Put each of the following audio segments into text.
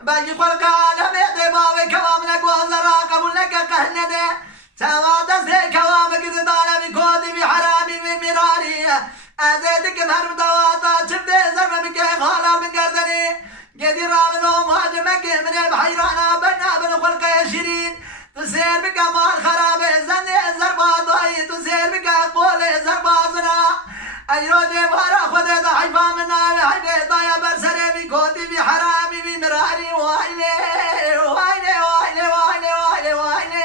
باقي خلق عالم دبابك وامنك وزرا قبول لك قهنده تواد زي كوام قدانا بكودي بحرامي بمراري ازيدك مهرب دواتا شفت زرم بك خالا من قردني قدي رامنو مهاجمك من بحيرانا بنا بن خلق شيرين تسير بك مال خراب زني زربا ضاي تسير بك قول زربا زنا ايرودي بارا خدي ضحيفا من حيدي ضايا برسري بكودي بحرامي بمراري وايلي وايلي وايلي وايلي وايلي وايلي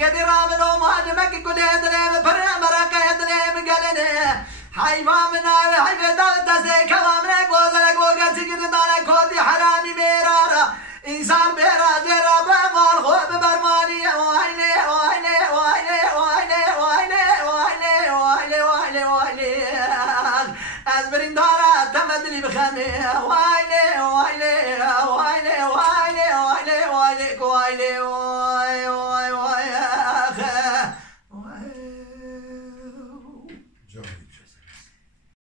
قدي رامنو مهاجمك كل يدري بفرع مرقة يدري بقلني حيفا من حيدي ضايا تسي كوامنك وزلك وقت قردانا كودي حرامي ميرارا إنسان بيرا جرا بمال خوب برماني وايلي وايلي وايلي وايلي وايلي وايلي وايلي وايلي وايلي أزبرين دارا تمدلي بخمي